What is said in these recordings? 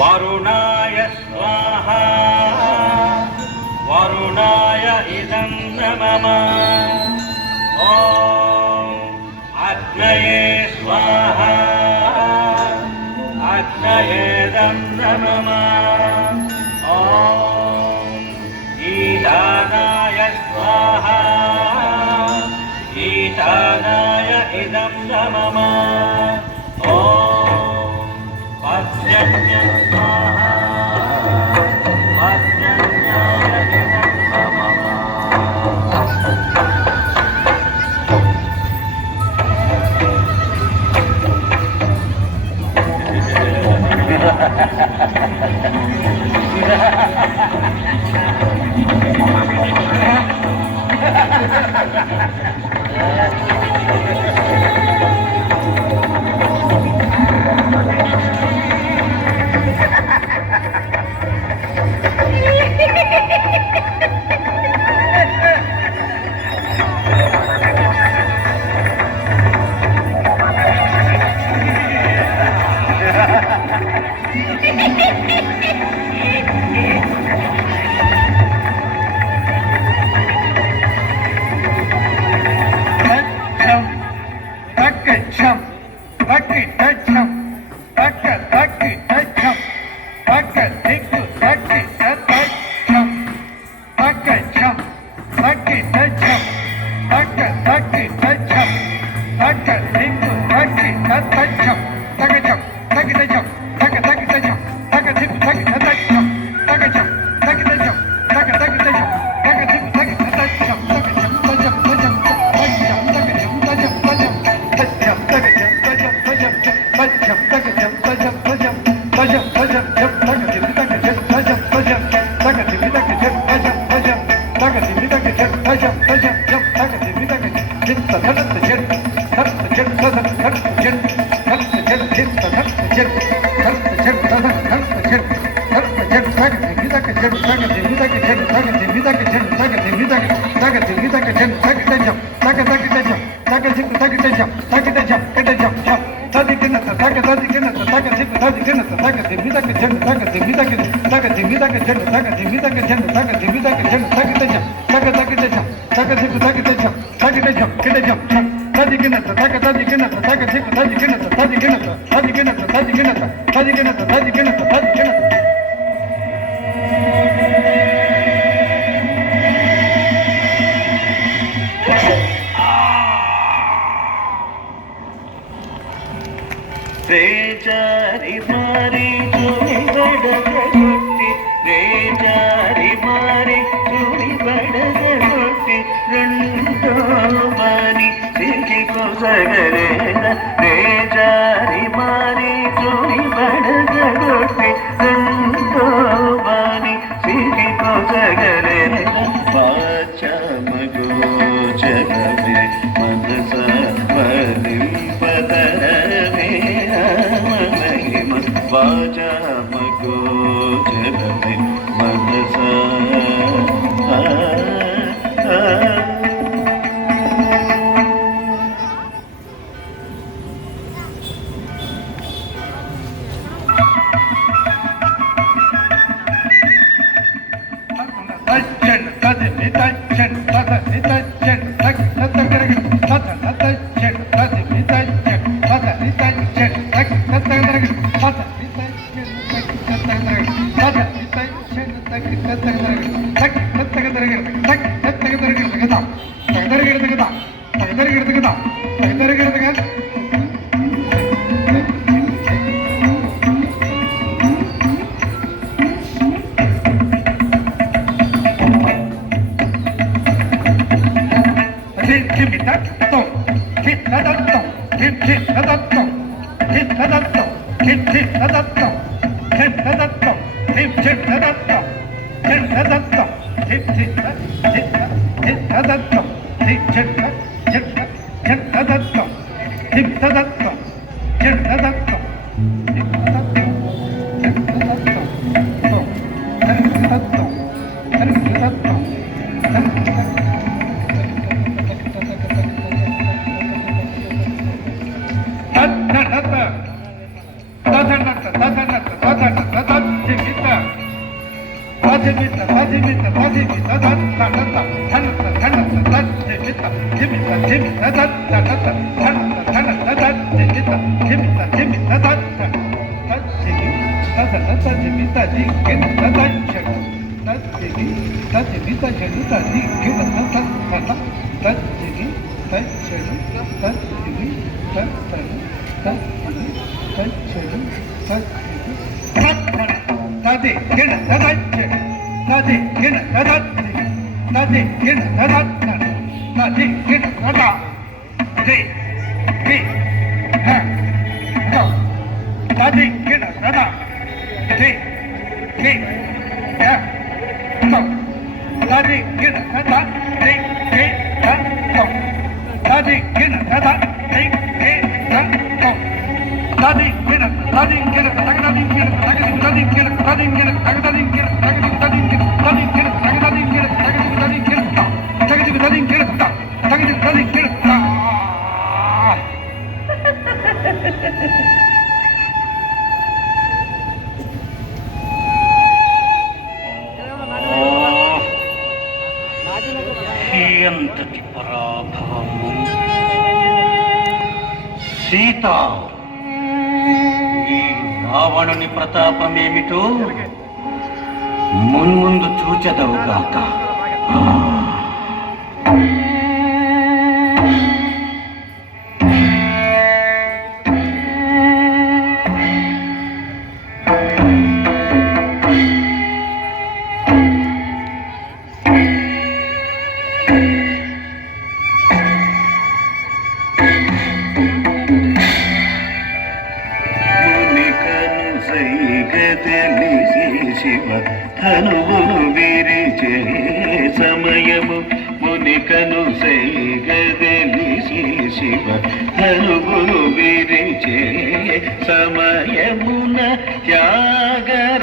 वरुणाय स्वाहा वरुणाय इदं नमः ॐ अग्नये स्वाहा अग्नयेदं नमः ॐ ईशानाय स्वाहा ईशानाय इदं नमः ॐ पद्मन्य स्वाहा पद्मन्याय इदं नमः రేజారి మారి చుని బడగొట్టి రేజారి మారి చుని బడగొట్టి రెండో బాని సిగి కొసగరేన రేజారి మారి చుని బడగొట్టి రెండో బాని సిగి కొసగరేన వాచమగో జగమే మనస वाचामगो जगमे मनसा Da ఎంతటి పరాభవము! సీత, ఈ రావణుని ప్రతాపమేమిటో మున్ముందు చూచెదవుగాక. ధనువును విరిచే సమయము మునికను సైగదలిసి శివ ధనువును విరిచే సమయమున త్యాగరాజా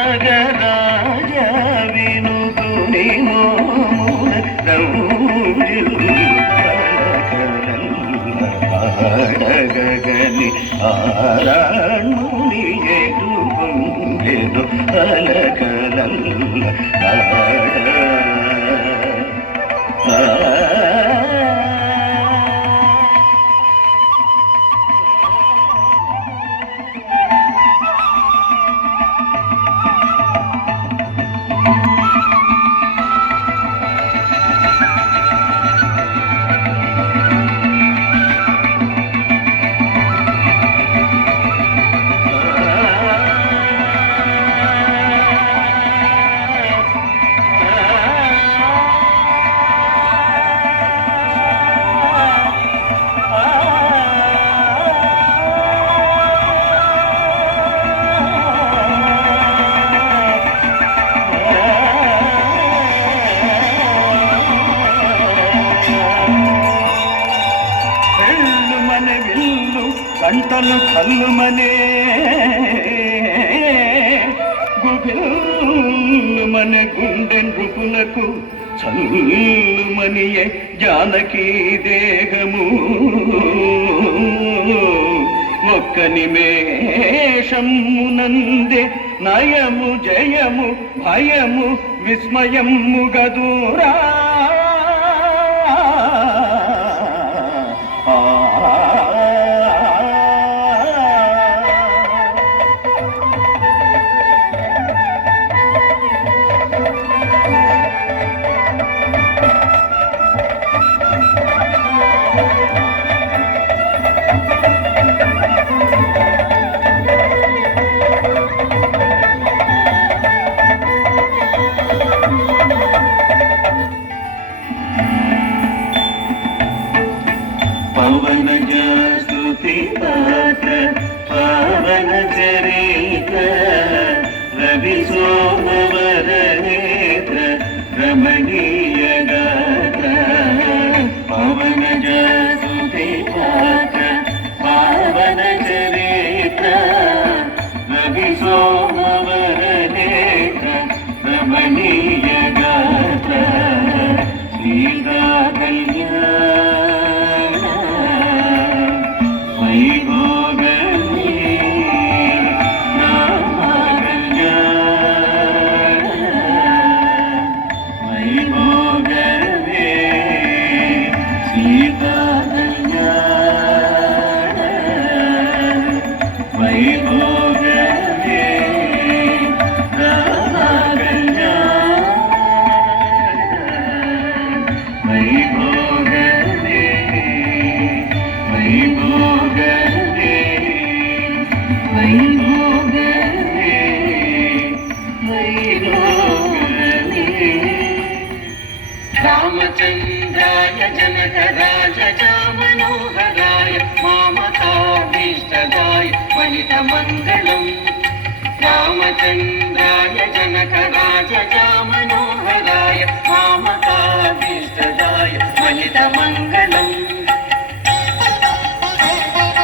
త్యాగరాజ వినుకుని మోమున పాడగని ఆరాణుని ఎటు పొంగెను అలకలల్ల కంటలు కల్లుమనే గుబిల్లుమన గుండె నృపులకు చల్లుమనియే జానకీ దేహము ఒక్క నిమేషమునందే నయము జయము భయము విస్మయము గదూరా పవన స్తుతి పాత్ర పవన చరిత్ర రవి సోమవర నేత్ర రమణీయ గాత్ర పవన స్తుతి పాత్ర పవన చరిత్ర రవి సోమవర वैभोगमे वैभोगमे वैभोगमे वैभोगमे वैभोगमे रामचन्द्राय जनकराजजा मनोहराय मामकाभीष्टदाय वनितमङ्गलम् रामचन्द्राय जनकराजजा मनोहराय मामकाभीष्टदाय वनितमङ्गलम्